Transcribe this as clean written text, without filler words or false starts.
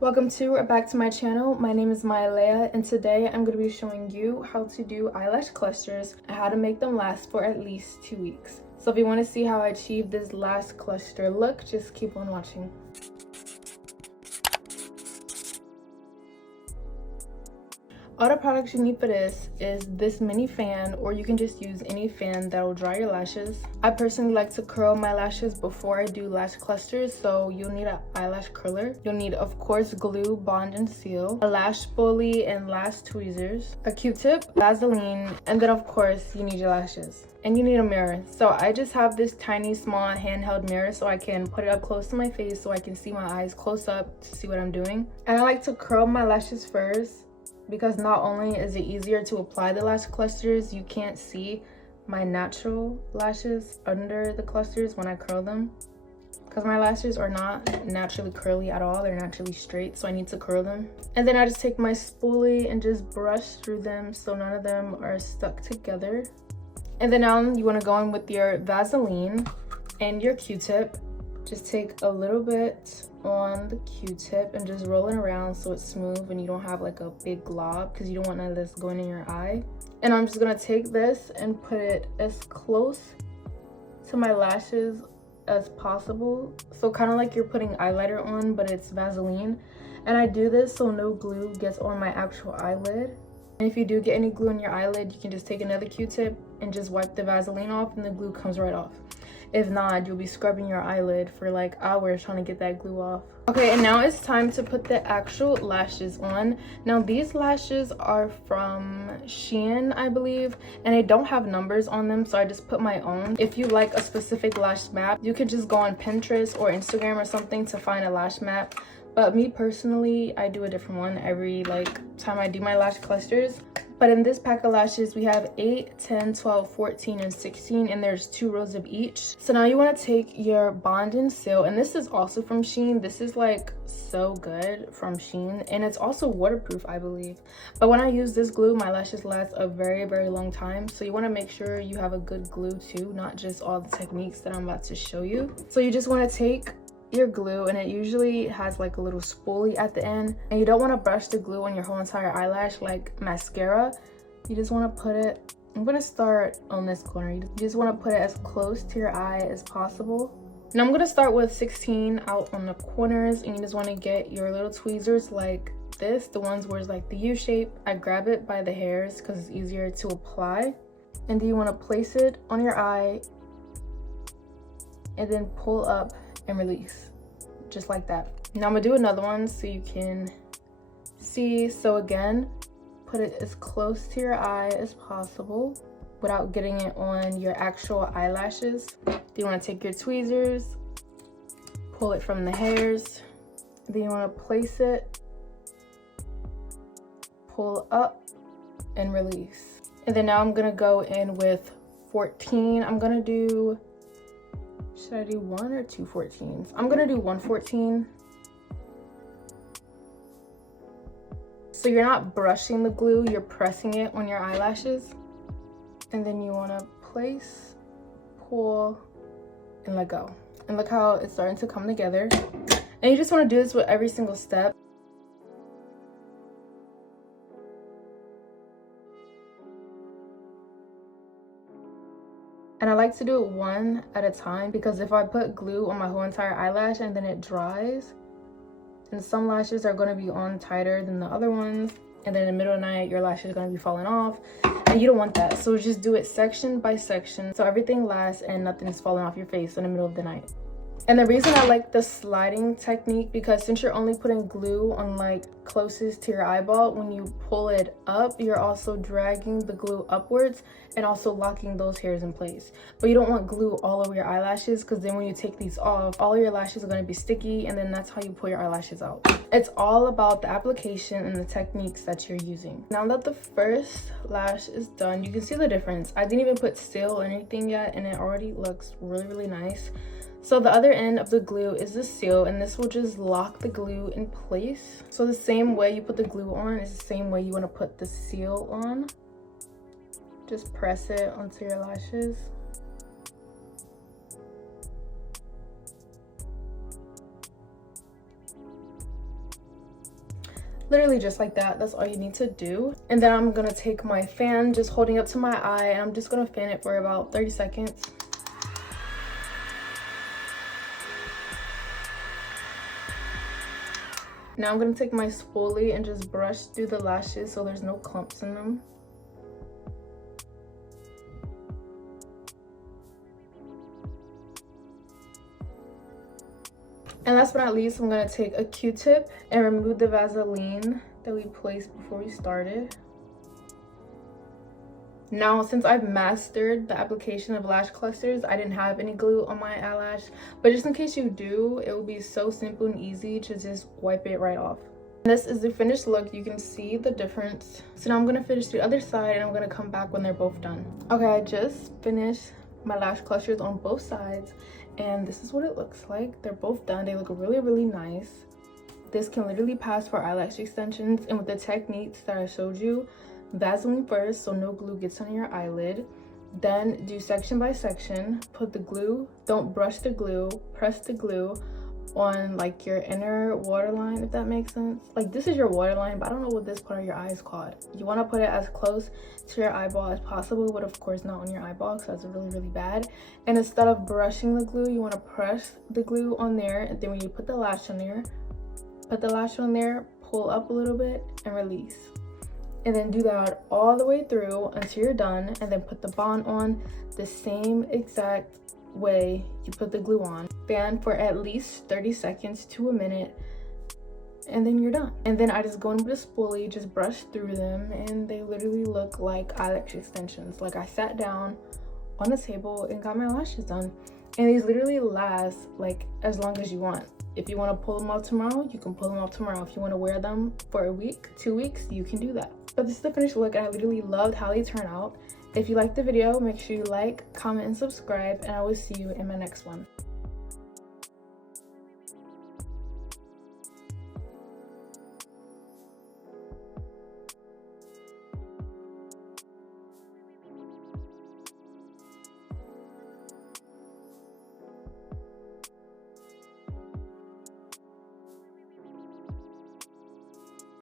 Welcome to or back to my channel. My name is Mialayaah, and today I'm going to be showing you how to do eyelash clusters and how to make them last for at least 2 weeks. So if you want to see how I achieve this last cluster look, just keep on watching. All the products you need for this is this mini fan, or you can just use any fan that will dry your lashes. I personally like to curl my lashes before I do lash clusters, so you'll need an eyelash curler. You'll need, of course, glue, bond, and seal, a lash spoolie and lash tweezers, a Q-tip, Vaseline, and then of course you need your lashes. And you need a mirror. So I just have this tiny small handheld mirror so I can put it up close to my face so I can see my eyes close up to see what I'm doing. And I like to curl my lashes first, because not only is it easier to apply the lash clusters, you can't see my natural lashes under the clusters when I curl them, because my lashes are not naturally curly at all. They're naturally straight, so I need to curl them. And then I just take my spoolie and just brush through them so none of them are stuck together. And then now you want to go in with your Vaseline and your Q-tip. Just take a little bit on the Q-tip and just roll it around so it's smooth and you don't have like a big glob, because you don't want none of this going in your eye. And I'm just gonna take this and put it as close to my lashes as possible, so kind of like you're putting eyeliner on, but it's Vaseline. And I do this so no glue gets on my actual eyelid. And if you do get any glue on your eyelid, you can just take another Q-tip and just wipe the Vaseline off and the glue comes right off. If not, you'll be scrubbing your eyelid for like hours trying to get that glue off. Okay, and now it's time to put the actual lashes on. Now these lashes are from Shein, I believe, and they don't have numbers on them, so I just put my own. If you like a specific lash map, you could just go on Pinterest or Instagram or something to find a lash map. But me personally, I do a different one every time I do my lash clusters. But in this pack of lashes, we have 8, 10, 12, 14, and 16, and there's 2 rows of each. So now you want to take your bond and seal, and this is also from Shein. This is like so good from Shein, and it's also waterproof, I believe. But when I use this glue, my lashes last a very, very long time. So you want to make sure you have a good glue too, not just all the techniques that I'm about to show you. So you just want to take your glue, and it usually has like a little spoolie at the end, and you don't want to brush the glue on your whole entire eyelash like mascara. You just want to put it, I'm going to start on this corner. You just want to put it as close to your eye as possible. And I'm going to start with 16 out on the corners, and you just want to get your little tweezers like this, the ones where it's like the U shape. I grab it by the hairs because it's easier to apply. And then you want to place it on your eye and then pull up and release, just like that. Now I'm gonna do another one so you can see. So again, put it as close to your eye as possible without getting it on your actual eyelashes. You want to take your tweezers, pull it from the hairs, then you want to place it, pull up, and release. And then now I'm gonna go in with 14. I'm gonna do, should I do 1 or 2 14s? I'm gonna do 1 14. So you're not brushing the glue, you're pressing it on your eyelashes. And then you wanna place, pull, and let go. And look how it's starting to come together. And you just wanna do this with every single step. And I like to do it one at a time, because if I put glue on my whole entire eyelash and then it dries, and some lashes are going to be on tighter than the other ones, and then in the middle of the night your lashes are going to be falling off, and you don't want that. So just do it section by section so everything lasts and nothing's falling off your face in the middle of the night. And the reason I like the sliding technique, because since you're only putting glue on like closest to your eyeball, when you pull it up, you're also dragging the glue upwards and also locking those hairs in place. But you don't want glue all over your eyelashes, because then when you take these off, all of your lashes are going to be sticky, and then that's how you pull your eyelashes out. It's all about the application and the techniques that you're using. Now that the first lash is done, you can see the difference. I didn't even put seal or anything yet, and it already looks really, really nice. So the other end of the glue is the seal, and this will just lock the glue in place. So the same way you put the glue on is the same way you want to put the seal on. Just press it onto your lashes. literally just like that. That's all you need to do. And then I'm gonna take my fan, just holding up to my eye, and I'm just gonna fan it for about 30 seconds. Now I'm gonna take my spoolie and just brush through the lashes so there's no clumps in them. And last but not least, I'm going to take a Q-tip and remove the Vaseline that we placed before we started. Now, since I've mastered the application of lash clusters, I didn't have any glue on my eyelash. But just in case you do, it will be so simple and easy to just wipe it right off. And this is the finished look. You can see the difference. So now I'm going to finish the other side and I'm going to come back when they're both done. Okay, I just finished my lash clusters on both sides. And this is what it looks like. They're both done. They look really, really nice. This can literally pass for eyelash extensions. And with the techniques that I showed you, Vaseline first so no glue gets on your eyelid. Then do section by section. Put the glue, don't brush the glue, press the glue on like your inner waterline, if that makes sense. Like this is your waterline, but I don't know what this part of your eye is called. You want to put it as close to your eyeball as possible, but of course not on your eyeball because that's really, really bad. And instead of brushing the glue, you want to press the glue on there, and then when you put the lash on there, pull up a little bit and release. And then do that all the way through until you're done, and then put the bond on the same exact way you put the glue on. Fan for at least 30 seconds to a minute, and then you're done. And then I just go in with a spoolie, just brush through them, and they literally look like eyelash extensions. Like I sat down on the table and got my lashes done. And these literally last like as long as you want. If you want to pull them out tomorrow, you can pull them out tomorrow. If you want to wear them for a week, 2 weeks, you can do that. But this is the finished look, and I literally loved how they turn out. If you liked the video, make sure you like, comment, and subscribe, and I will see you in my next one.